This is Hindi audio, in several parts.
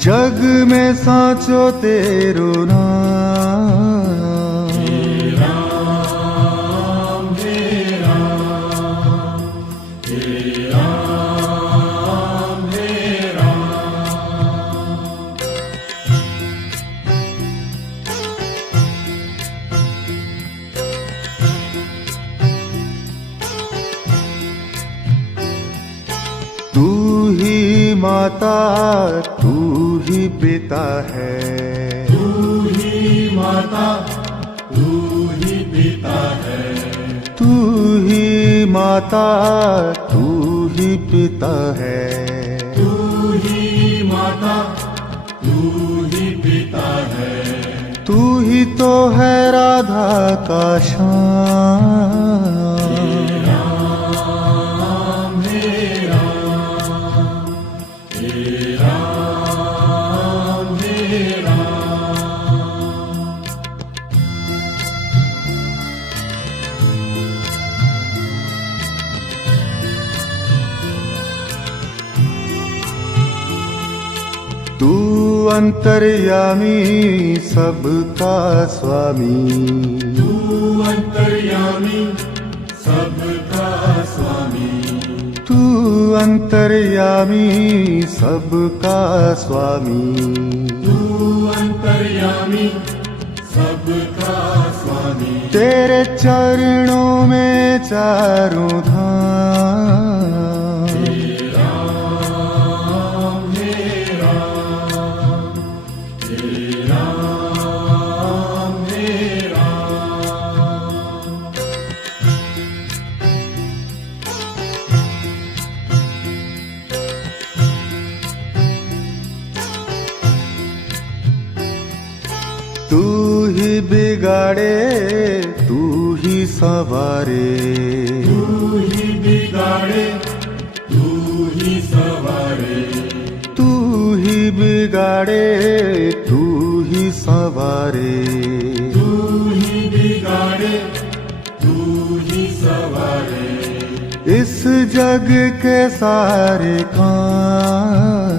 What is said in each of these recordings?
जग में साचो तेरो नाम, हे राम हे राम हे राम हे राम। तू ही माता तू ही पिता है, तू ही माता तू ही पिता है, तू ही माता तू ही पिता है, तू ही माता तू ही पिता है। तू ही तो है राधा का श्याम। तू अंतर्यामी सबका स्वामी, तू अंतर्यामी सबका स्वामी, तू अंतर्यामी सबका स्वामी, तू अंतर्यामी सबका स्वामी। तेरे चरणों में चारों धाम, तू ही बिगाड़े तू ही सवारे, तू ही बिगाड़े तू ही सवारे, तू ही बिगाड़े तू ही सवारे, तू ही बिगाड़े तू ही सवारे। इस जग के सारे काम,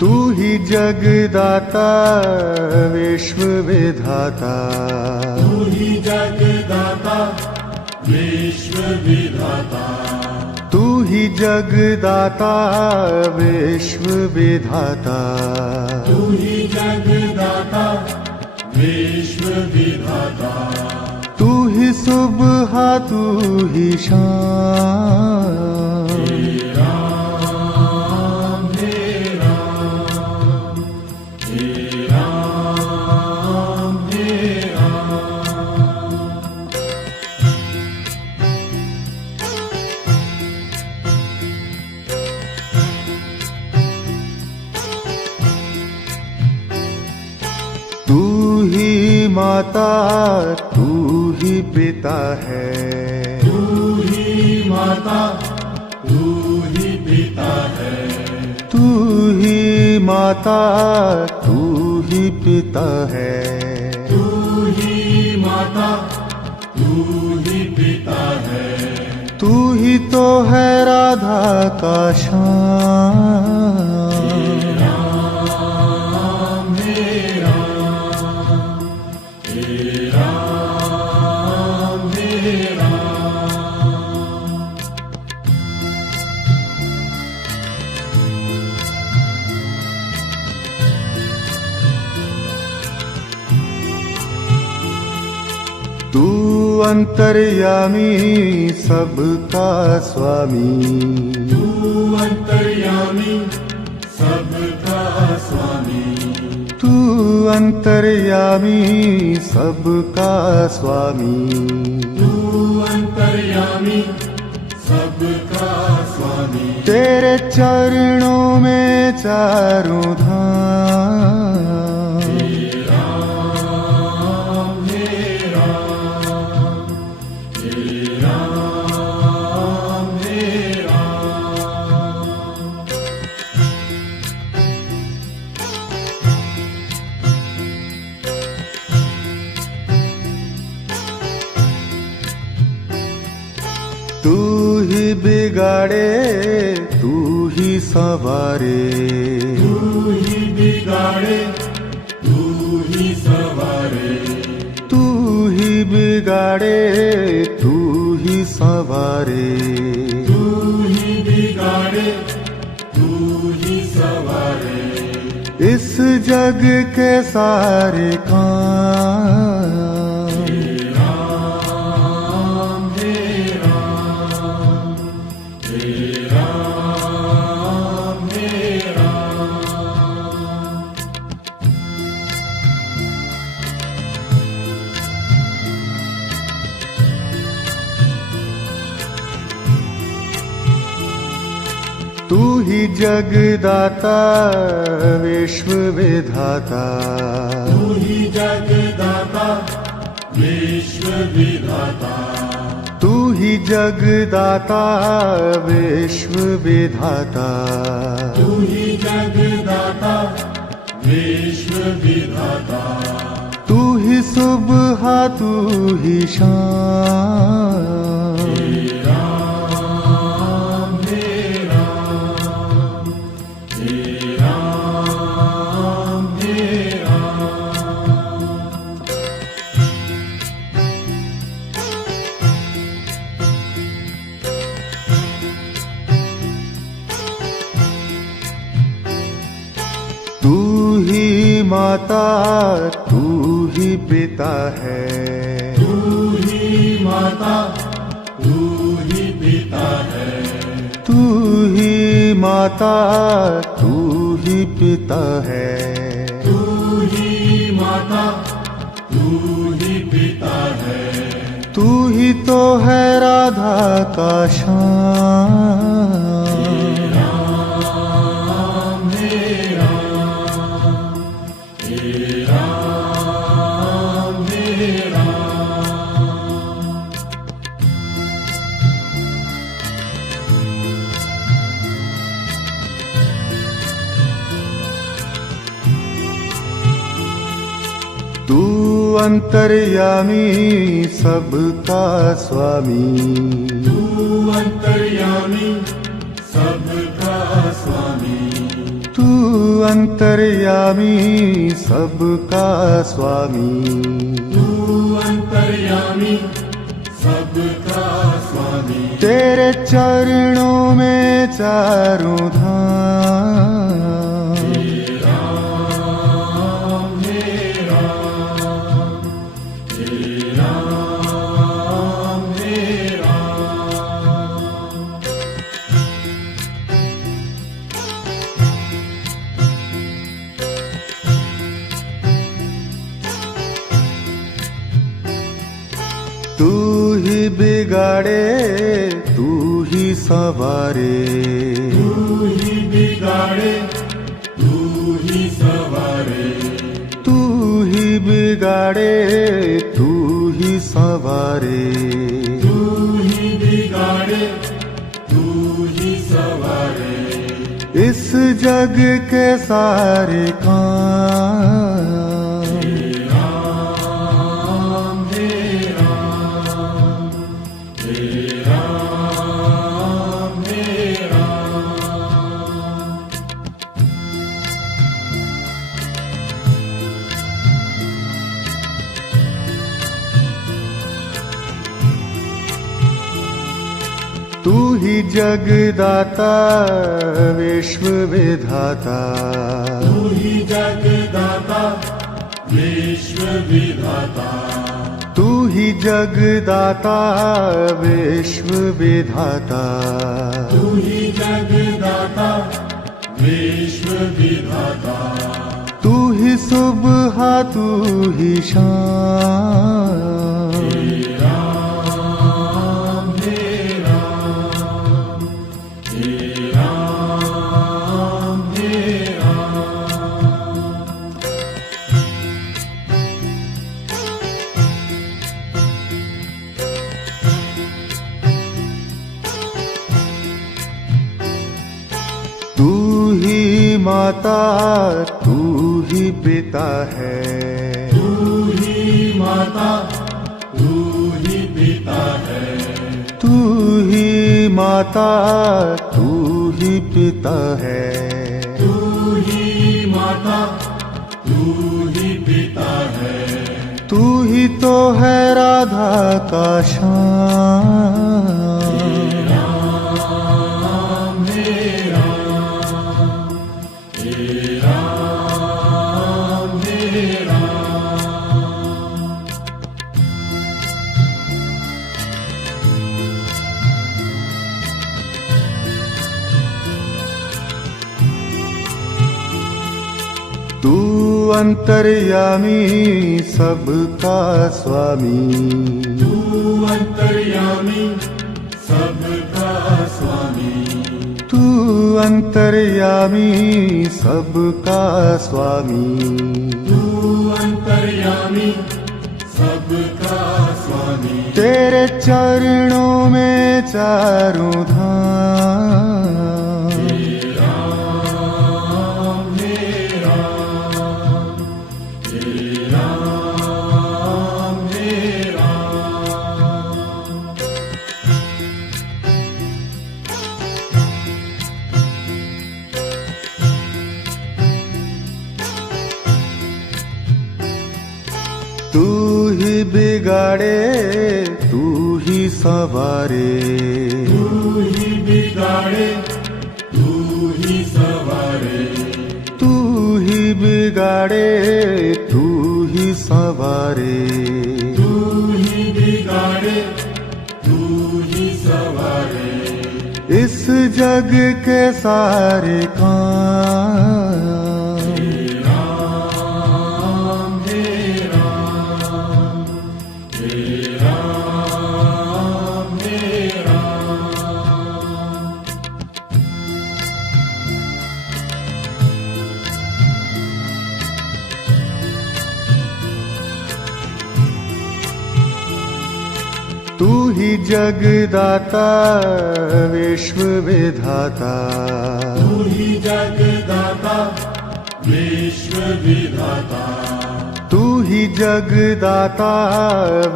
तू ही जगदाता विश्व विधाता, तू ही जगदाता विश्व विधाता, तू ही जगदाता विश्व विधाता, तू ही जगदाता विश्व विधाता। तू ही सुबह तू ही शाम, तू ही माता तू ही पिता है, तू ही माता तू ही पिता है, तू ही माता तू ही पिता है, तू ही माता तू ही पिता है। तू ही तो है राधा का श्याम। तू अंतर्यामी सबका स्वामी, तू अंतर्यामी सबका स्वामी, तू अंतर्यामी सबका स्वामी, तू अंतर्यामी सबका स्वामी। तेरे तेरे चरणों में चारों धाम। राम हे राम, हे राम हे राम। तू ही बिगाड़े तू ही सवारे, तू ही बिगाड़े तू ही सवारे, तू ही बिगाड़े तू ही सवारे। तू ही बिगाड़े तू ही सवारे। इस जग के सारे काम। राम हे राम, हे राम हे राम। तू ही जगदाता विश्व विधाता, तू ही जगदाता विश्व विधाता, तू ही जगदाता विश्व विधाता। तू ही जगदाता विश्व विधाता। तू ही सुबह तू ही शाम। राम हे राम, हे राम हे राम। तू ही माता तू ही पिता है, तू ही माता तू ही पिता है, तू ही माता तू ही पिता है। तू ही माता तू ही पिता है। तू ही तो है राधा का श्याम। राम हे राम, हे राम हे राम। तू अंतर्यामी सबका स्वामी, तू अंतर्यामी सबका स्वामी, तू अंतर्यामी सबका स्वामी। तू अंतर्यामी सबका स्वामी। तेरे चरणों में चारों धाम। राम हे राम, हे राम हे राम। तू ही बिगाड़े तू ही सवारे, तू ही बिगाड़े तू ही सवारे, तू ही बिगाड़े तू ही सवारे। तू ही बिगाड़े तू ही सवारे। इस जग के सारे काम। राम हे राम, हे राम हे राम। तू ही जगदाता विश्व विधाता, तू ही जगदाता विश्व विधाता, तू ही जगदाता विश्व विधाता। तू ही जगदाता विश्व विधाता। तू ही सुबह तू ही शाम। राम हे राम, हे राम माता तू ही पिता है, तू ही माता तू ही पिता है, तू ही माता तू ही पिता है, तू ही माता तू ही पिता है, तू ही तो है राधा का श्याम। राम हे राम, हे राम हे राम। तू अंतर्यामी सबका स्वामी, तू अंतर्यामी सबका स्वामी, तू अंतर्यामी सबका स्वामी, तू अंतर्यामी सबका स्वामी। तेरे चरणों में चारों धाम, राम हे राम, हे राम हे राम। तू ही बिगाड़े तू ही सवारे, तू ही बिगाड़े तू ही सवारे, तू ही बिगाड़े तू ही सवारे, तू ही बिगाड़े तू ही सवारे। इस जग के सारे काम, राम हे राम, हे राम हे राम। तू ही जगदाता विश्व विधाता, तू ही जगदाता विश्व विधाता, तू ही जगदाता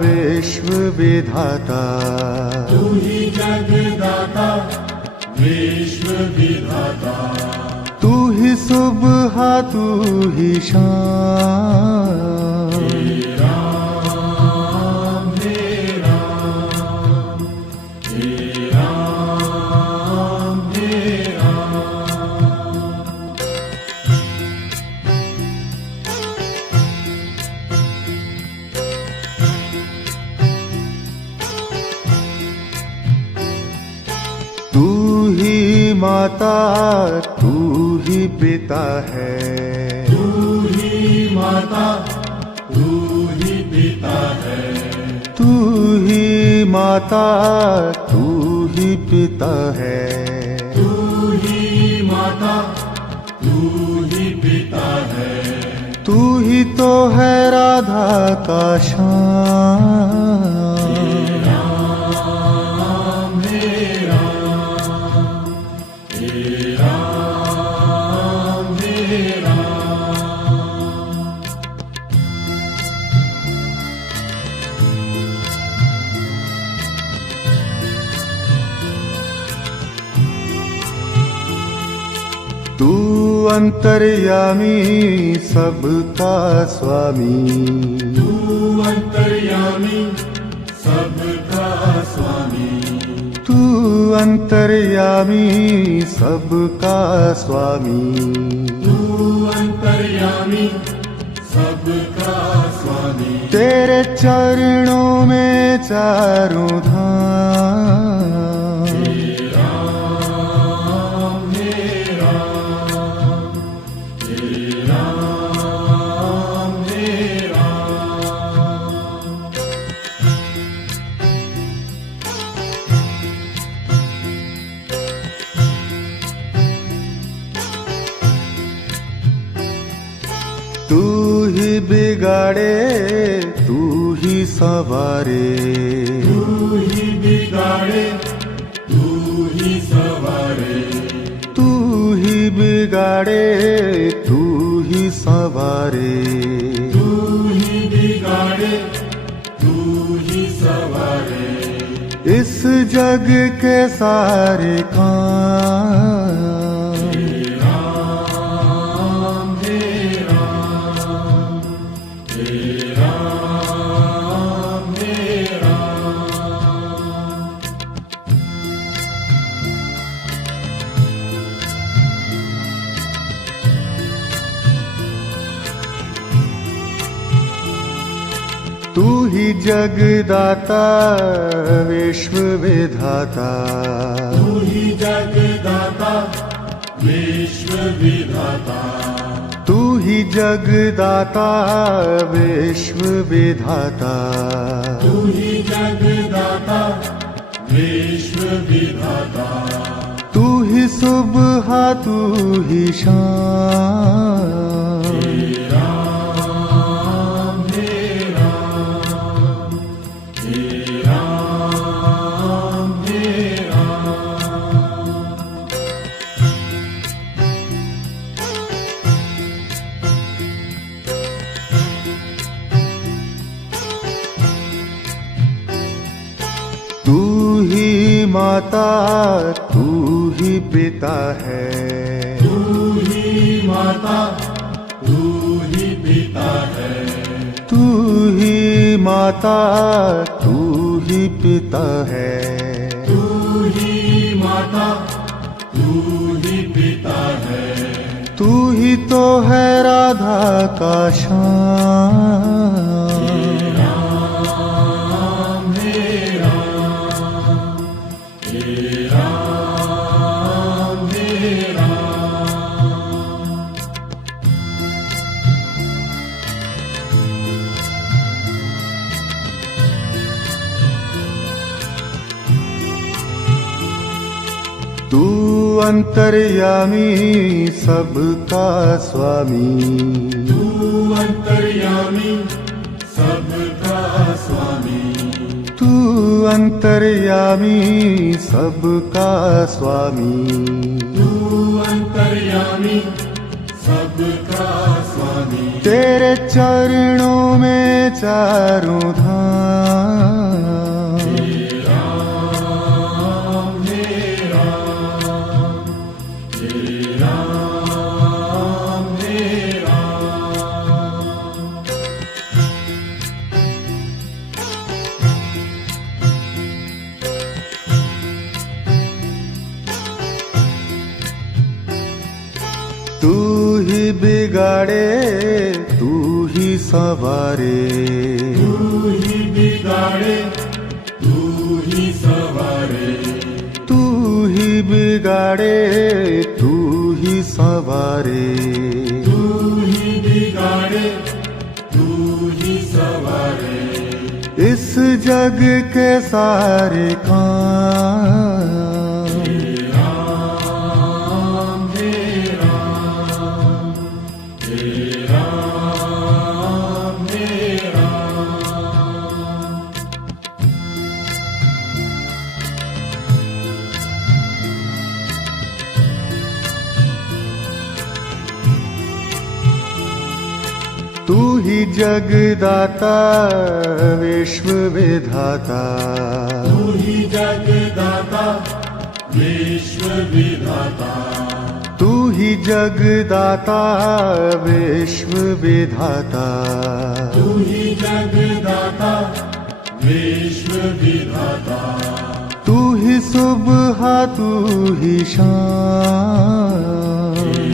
विश्व विधाता, तू ही जगदाता विश्व विधाता। तू ही सुबह तू ही शाम, राम हे राम, हे राम हे राम। तू ही माता तू ही पिता है, तू ही माता तू ही पिता है, तू ही माता तू ही पिता है, तू ही माता तू ही पिता है, तू ही तो है राधा का श्याम। राम हे राम, हे राम हे राम। तू अंतर्यामी सबका स्वामी, तू अंतर्यामी सबका स्वामी, तू अंतर्यामी सबका स्वामी, तू अंतर्यामी सबका स्वामी। तेरे चरणों में चारों धाम, राम हे राम, हे राम हे राम। तू ही बिगाड़े तू ही सवारे, तू ही बिगाड़े तू ही सवारे, तू ही बिगाड़े सवारे, तू ही बिगाड़े तू ही सवारे, इस जग के सारे काम। हे राम हे राम हे राम हे राम। तू ही जगदाता विश्व विधाता, तू ही जगदाता विश्व विधाता, तू ही जगदाता विश्व विधाता, तू ही जगदाता विश्व विधाता, तू ही सुबह तू ही शाम। हे राम हे राम हे राम हे राम। तू ही माता तू ही पिता है, तू ही माता तू ही पिता है, तू ही माता तू ही पिता है, तू ही माता तू ही पिता है, तू ही तो है राधा का श्याम। हे राम हे राम हे राम हे राम। तू अंतर्यामी सबका स्वामी, तू अंतर्यामी सबका स्वामी, तू अंतर्यामी सबका स्वामी, तू अंतर्यामी सबका स्वामी। तेरे चरणों में चारों धाम। हे राम हे राम हे राम हे राम। तू ही बिगाड़े तू ही सवारे, तू ही बिगाड़े तू ही सवारे, तू ही बिगाड़े तू ही सवारे, तू ही बिगाड़े तू ही सवारे, इस जग के सारे काम। हे राम हे राम हे राम हे राम। तू ही जगदाता विश्व विधाता, तू ही जगदाता विश्व विधाता, तू ही जगदाता विश्व विधाता, तू ही जगदाता विश्व विधाता, तू ही सुबह तू ही शाम। हे